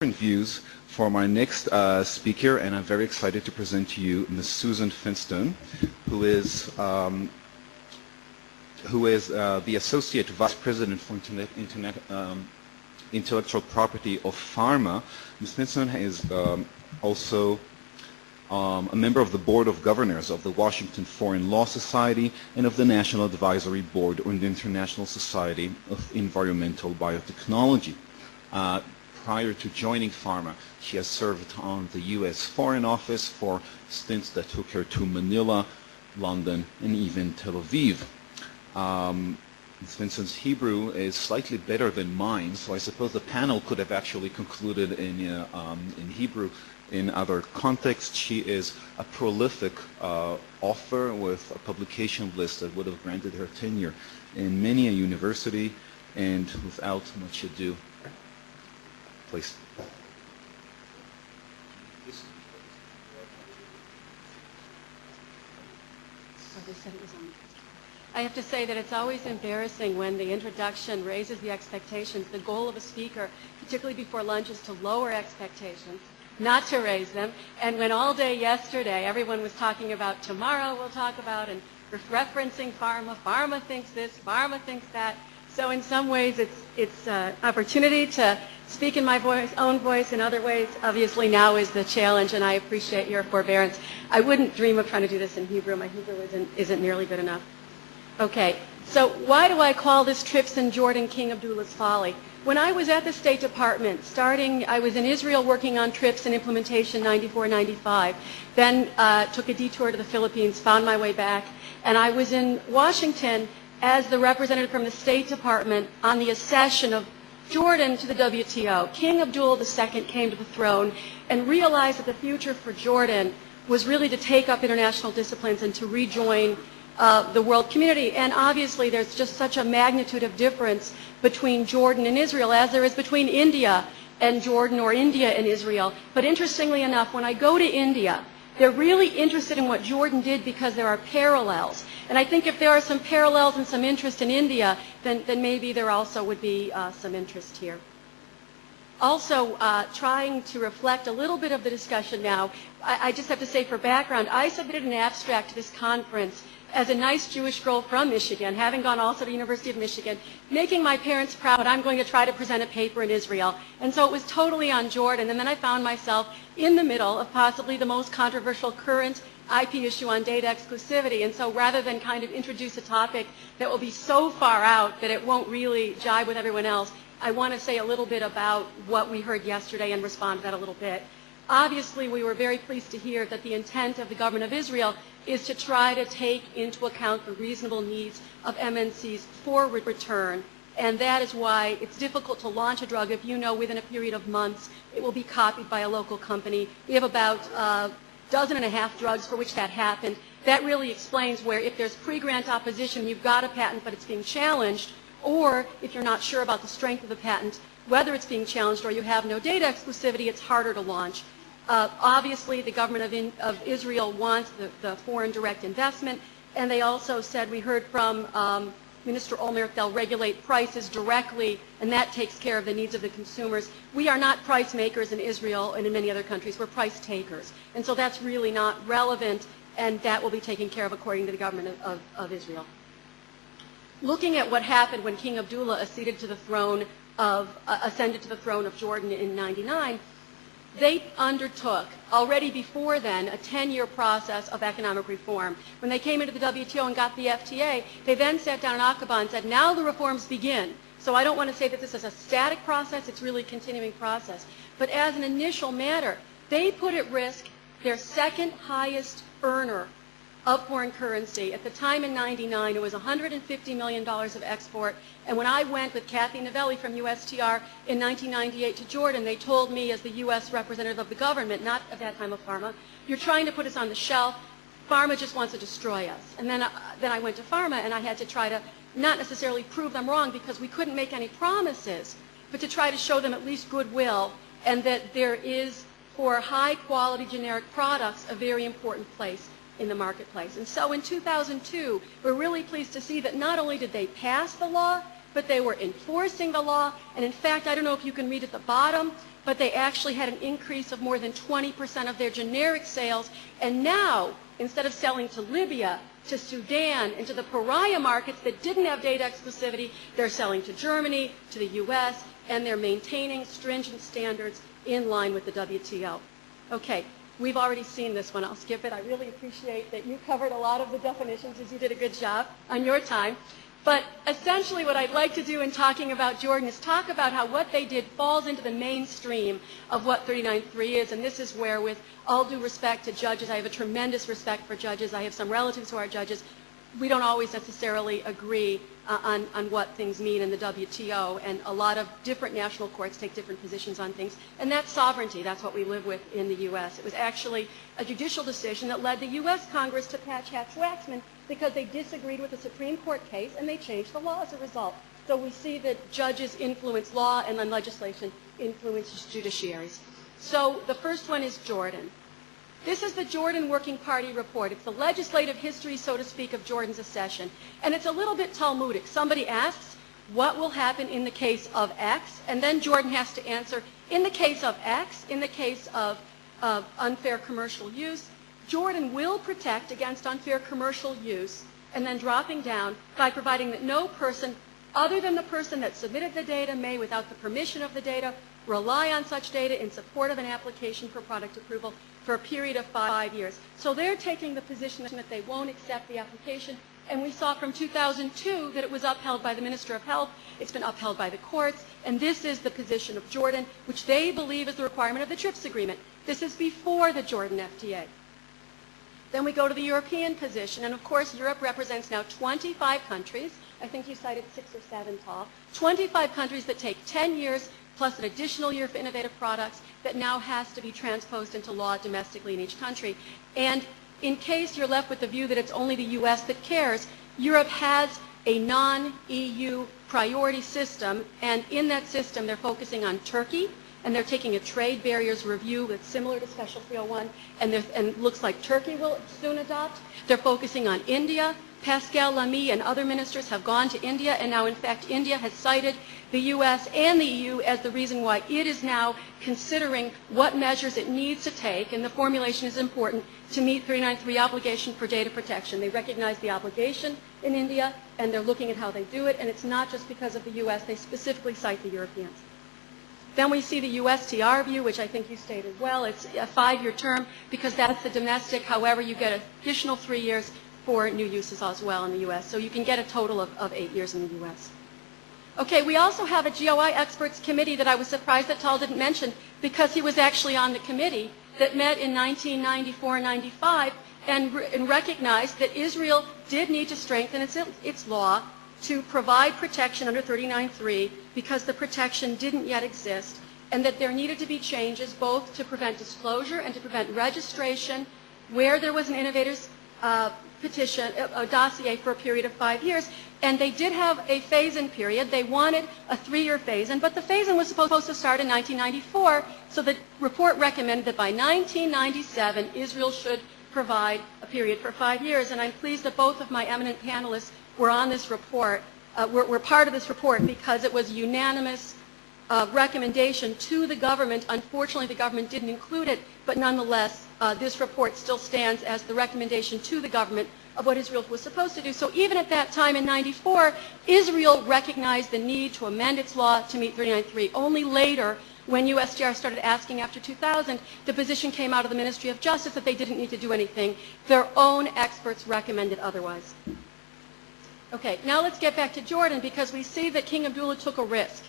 views for my next speaker, and I'm very excited to present to you Ms. Susan Finston, who is the Associate Vice President for Intellectual Property of Pharma. Ms. Finston is also a member of the Board of Governors of the Washington Foreign Law Society and of the National Advisory Board on the International Society of Environmental Biotechnology. Prior to joining pharma, she has served on the U.S. Foreign Office for stints that took her to Manila, London, and even Tel Aviv. Ms. Finston's Hebrew is slightly better than mine, so I suppose the panel could have actually concluded in Hebrew in other contexts. She is a prolific author with a publication list that would have granted her tenure in many a university, and without much ado, please. I have to say that it's always embarrassing when the introduction raises the expectations. The goal of a speaker, particularly before lunch, is to lower expectations, not to raise them. And when all day yesterday everyone was talking about tomorrow we'll talk about and referencing pharma thinks this, pharma thinks that. So in some ways it's an opportunity to speak in my own voice. In other ways, obviously now is the challenge, and I appreciate your forbearance. I wouldn't dream of trying to do this in Hebrew. My Hebrew isn't nearly good enough. Okay, so why do I call this Trips in Jordan King Abdullah's Folly? When I was at the State Department, I was in Israel working on TRIPS and implementation 94, 95. Then took a detour to the Philippines, found my way back, and I was in Washington as the representative from the State Department on the accession of Jordan to the WTO. King Abdullah II came to the throne and realized that the future for Jordan was really to take up international disciplines and to rejoin the world community. And obviously there's just such a magnitude of difference between Jordan and Israel as there is between India and Jordan or India and Israel. But interestingly enough, when I go to India, they're really interested in what Jordan did because there are parallels. And I think if there are some parallels and some interest in India, then maybe there also would be some interest here. Also, trying to reflect a little bit of the discussion now, I just have to say for background, I submitted an abstract to this conference as a nice Jewish girl from Michigan, having gone also to the University of Michigan, making my parents proud. I'm going to try to present a paper in Israel. And so it was totally on Jordan. And then I found myself in the middle of possibly the most controversial current IP issue on data exclusivity. And so rather than kind of introduce a topic that will be so far out that it won't really jibe with everyone else, I want to say a little bit about what we heard yesterday and respond to that a little bit. Obviously, we were very pleased to hear that the intent of the government of Israel is to try to take into account the reasonable needs of MNCs for return. And that is why it's difficult to launch a drug if you know within a period of months it will be copied by a local company. We have about a dozen and a half drugs for which that happened. That really explains where if there's pre-grant opposition, you've got a patent but it's being challenged, or if you're not sure about the strength of the patent, whether it's being challenged or you have no data exclusivity, it's harder to launch. Obviously, the government of Israel wants the foreign direct investment, and they also said, we heard from Minister Olmert, they'll regulate prices directly, and that takes care of the needs of the consumers. We are not price makers in Israel and in many other countries. We're price takers. And so that's really not relevant, and that will be taken care of according to the government of Israel. Looking at what happened when King Abdullah ascended to the throne of Jordan in '99, they undertook, already before then, a 10-year process of economic reform. When they came into the WTO and got the FTA, they then sat down in Aqaba and said, now the reforms begin. So I don't want to say that this is a static process, it's really a continuing process. But as an initial matter, they put at risk their second highest earner of foreign currency. At the time in '99, it was $150 million of export. And when I went with Kathy Novelli from USTR in 1998 to Jordan, they told me as the U.S. representative of the government, not at that time of pharma, you're trying to put us on the shelf. Pharma just wants to destroy us. And then I went to pharma, and I had to try to not necessarily prove them wrong because we couldn't make any promises, but to try to show them at least goodwill and that there is, for high-quality generic products, a very important place in the marketplace. And so in 2002, we're really pleased to see that not only did they pass the law, but they were enforcing the law. And in fact, I don't know if you can read at the bottom, but they actually had an increase of more than 20% of their generic sales. And now, instead of selling to Libya, to Sudan, and to the pariah markets that didn't have data exclusivity, they're selling to Germany, to the U.S., and they're maintaining stringent standards in line with the WTO. Okay, we've already seen this one. I'll skip it. I really appreciate that you covered a lot of the definitions, as you did a good job on your time. But essentially what I'd like to do in talking about Jordan is talk about how what they did falls into the mainstream of what 39.3 is, and this is where, with all due respect to judges, I have a tremendous respect for judges. I have some relatives who are judges. We don't always necessarily agree on what things mean in the WTO, and a lot of different national courts take different positions on things, and that's sovereignty. That's what we live with in the U.S. It was actually a judicial decision that led the U.S. Congress to patch Hatch-Waxman because they disagreed with a Supreme Court case, and they changed the law as a result. So we see that judges influence law, and then legislation influences judiciaries. So the first one is Jordan. This is the Jordan Working Party report. It's the legislative history, so to speak, of Jordan's accession. And it's a little bit Talmudic. Somebody asks, what will happen in the case of X? And then Jordan has to answer, in the case of X, in the case of unfair commercial use, Jordan will protect against unfair commercial use, and then dropping down by providing that no person other than the person that submitted the data may, without the permission of the data, rely on such data in support of an application for product approval for a period of 5 years. So they're taking the position that they won't accept the application, and we saw from 2002 that it was upheld by the Minister of Health. It's been upheld by the courts, and this is the position of Jordan, which they believe is the requirement of the TRIPS agreement. This is before the Jordan FTA. Then we go to the European position, and of course Europe represents now 25 countries. I think you cited 6 or 7, Paul. 25 countries that take 10 years plus an additional year for innovative products that now has to be transposed into law domestically in each country. And in case you're left with the view that it's only the U.S. that cares, Europe has a non-EU priority system, and in that system they're focusing on Turkey, and they're taking a trade barriers review that's similar to Special 301, and it looks like Turkey will soon adopt. They're focusing on India. Pascal Lamy and other ministers have gone to India, and now in fact India has cited the U.S. and the EU as the reason why it is now considering what measures it needs to take, and the formulation is important, to meet 39.3 obligation for data protection. They recognize the obligation in India, and they're looking at how they do it, and it's not just because of the U.S. They specifically cite the Europeans. Then we see the USTR view, which I think you stated well. It's a 5-year term because that's the domestic. However, you get an additional 3 years for new uses as well in the U.S. So you can get a total of 8 years in the U.S. Okay, we also have a GOI experts committee that I was surprised that Tal didn't mention because he was actually on the committee that met in 1994-95 and recognized that Israel did need to strengthen its law to provide protection under 39.3 because the protection didn't yet exist, and that there needed to be changes both to prevent disclosure and to prevent registration where there was an innovator's petition, a dossier for a period of 5 years. And they did have a phase-in period. They wanted a 3-year phase-in, but the phase-in was supposed to start in 1994, so the report recommended that by 1997, Israel should provide a period for 5 years. And I'm pleased that both of my eminent panelists were on this report, were part of this report because it was unanimous recommendation to the government. Unfortunately, the government didn't include it, but nonetheless, this report still stands as the recommendation to the government of what Israel was supposed to do. So even at that time in 94, Israel recognized the need to amend its law to meet 39.3. Only later, when USTR started asking after 2000, the position came out of the Ministry of Justice that they didn't need to do anything. Their own experts recommended otherwise. Okay, now let's get back to Jordan because we see that King Abdullah took a risk.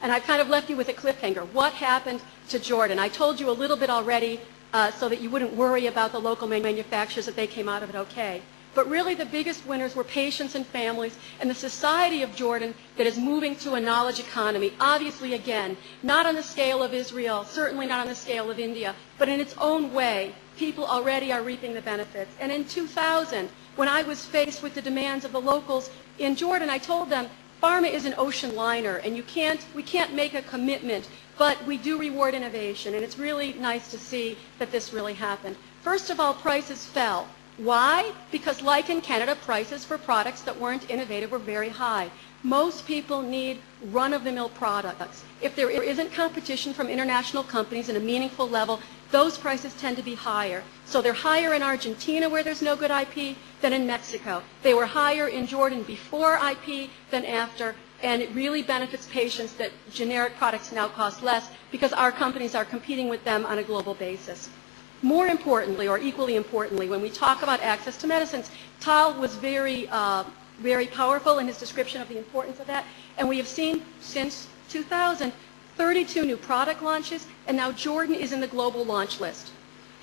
And I kind of left you with a cliffhanger. What happened to Jordan? I told you a little bit already so that you wouldn't worry about the local manufacturers, that they came out of it okay. But really the biggest winners were patients and families and the society of Jordan that is moving to a knowledge economy. Obviously, again, not on the scale of Israel, certainly not on the scale of India, but in its own way, people already are reaping the benefits. And in 2000, when I was faced with the demands of the locals in Jordan, I told them, pharma is an ocean liner, and we can't make a commitment, but we do reward innovation, and it's really nice to see that this really happened. First of all, prices fell. Why? Because like in Canada, prices for products that weren't innovative were very high. Most people need run-of-the-mill products. If there isn't competition from international companies at a meaningful level, those prices tend to be higher. So they're higher in Argentina where there's no good IP than in Mexico. They were higher in Jordan before IP than after, and it really benefits patients that generic products now cost less because our companies are competing with them on a global basis. More importantly, or equally importantly, when we talk about access to medicines, Tal was very powerful in his description of the importance of that, and we have seen since 2000 32 new product launches, and now Jordan is in the global launch list.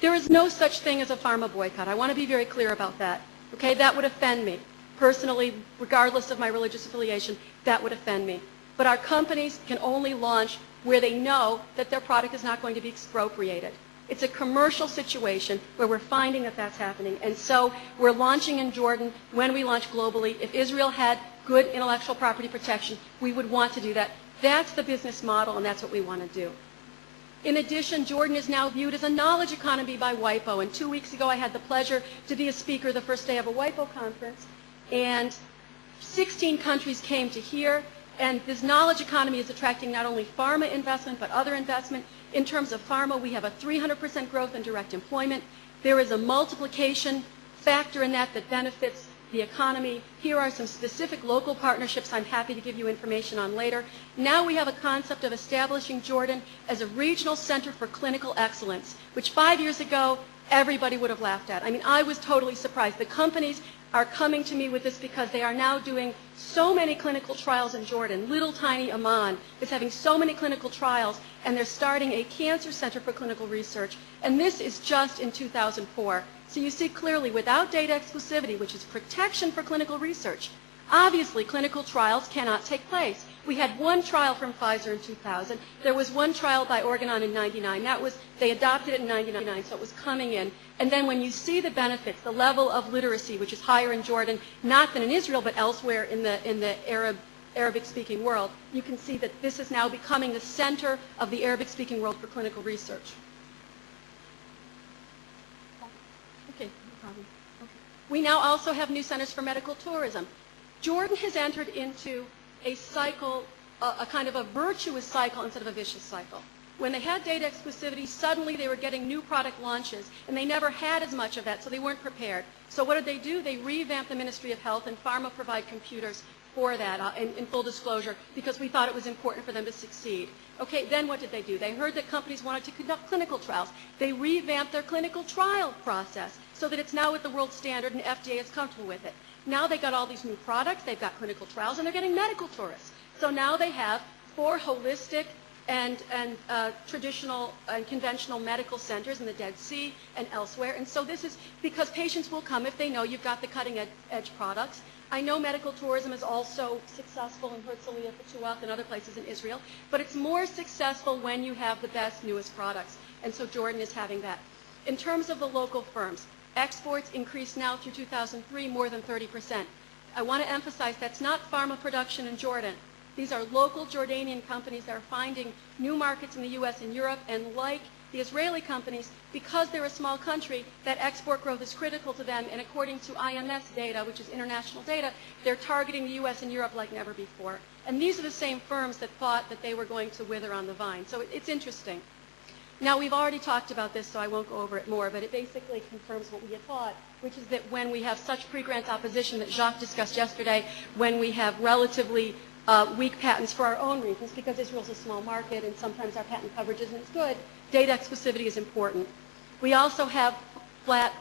There is no such thing as a pharma boycott. I want to be very clear about that. Okay, that would offend me. Personally, regardless of my religious affiliation, that would offend me. But our companies can only launch where they know that their product is not going to be expropriated. It's a commercial situation where we're finding that that's happening. And so we're launching in Jordan when we launch globally. If Israel had good intellectual property protection, we would want to do that. That's the business model, and that's what we want to do. In addition, Jordan is now viewed as a knowledge economy by WIPO. And 2 weeks ago, I had the pleasure to be a speaker the first day of a WIPO conference. And 16 countries came to hear. And this knowledge economy is attracting not only pharma investment, but other investment. In terms of pharma, we have a 300% growth in direct employment. There is a multiplication factor in that benefits the economy. Here are some specific local partnerships I'm happy to give you information on later. Now we have a concept of establishing Jordan as a regional center for clinical excellence, which 5 years ago everybody would have laughed at. I mean, I was totally surprised. The companies are coming to me with this because they are now doing so many clinical trials in Jordan. Little tiny Amman is having so many clinical trials, and they're starting a cancer center for clinical research. And this is just in 2004. So you see clearly, without data exclusivity, which is protection for clinical research, obviously clinical trials cannot take place. We had one trial from Pfizer in 2000. There was one trial by Organon in 99. They adopted it in 99, so it was coming in. And then when you see the benefits, the level of literacy, which is higher in Jordan, not than in Israel, but elsewhere in the Arabic-speaking world, you can see that this is now becoming the center of the Arabic-speaking world for clinical research. Okay, no problem. Okay. We now also have new centers for medical tourism. Jordan has entered into a cycle, a kind of a virtuous cycle instead of a vicious cycle. When they had data exclusivity, suddenly they were getting new product launches, and they never had as much of that, so they weren't prepared. So what did they do? They revamped the Ministry of Health, and pharma provide computers for that, in full disclosure, because we thought it was important for them to succeed. Okay, then what did they do? They heard that companies wanted to conduct clinical trials. They revamped their clinical trial process so that it's now at the world standard and FDA is comfortable with it. Now they got all these new products, they've got clinical trials, and they're getting medical tourists. So now they have 4 holistic and traditional and conventional medical centers in the Dead Sea and elsewhere. And so this is because patients will come if they know you've got the cutting edge products. I know medical tourism is also successful in Herzliya, Fatuah, and other places in Israel, but it's more successful when you have the best, newest products. And so Jordan is having that. In terms of the local firms, exports increased now through 2003 more than 30%. I want to emphasize that's not pharma production in Jordan. These are local Jordanian companies that are finding new markets in the U.S. and Europe, and like the Israeli companies, because they're a small country, that export growth is critical to them, and according to IMS data, which is international data, they're targeting the U.S. and Europe like never before. And these are the same firms that thought that they were going to wither on the vine. So it's interesting. Now, we've already talked about this, so I won't go over it more, but it basically confirms what we had thought, which is that when we have such pre-grant opposition that Jacques discussed yesterday, when we have relatively weak patents for our own reasons, because Israel's a small market and sometimes our patent coverage isn't as good, data exclusivity is important. We also have flat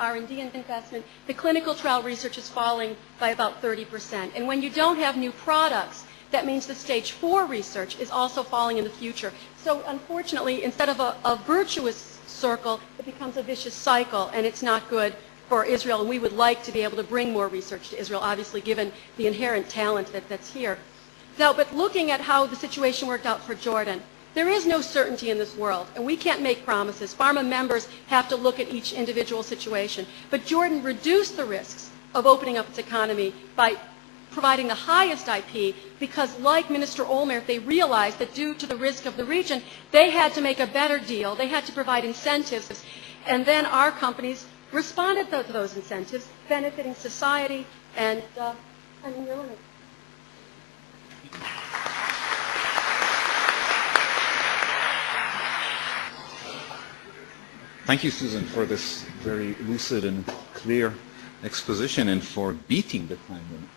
R&D investment. The clinical trial research is falling by about 30%. And when you don't have new products, that means the stage 4 research is also falling in the future. So unfortunately, instead of a virtuous circle, it becomes a vicious cycle, and it's not good for Israel, and we would like to be able to bring more research to Israel, obviously, given the inherent talent that's here. Now, but looking at how the situation worked out for Jordan, there is no certainty in this world, and we can't make promises. Pharma members have to look at each individual situation. But Jordan reduced the risks of opening up its economy by providing the highest IP, because like Minister Olmert, they realized that due to the risk of the region, they had to make a better deal. They had to provide incentives, and then our companies responded to those incentives, benefiting society and Thank you, Susan, for this very lucid and clear exposition and for beating the time limit.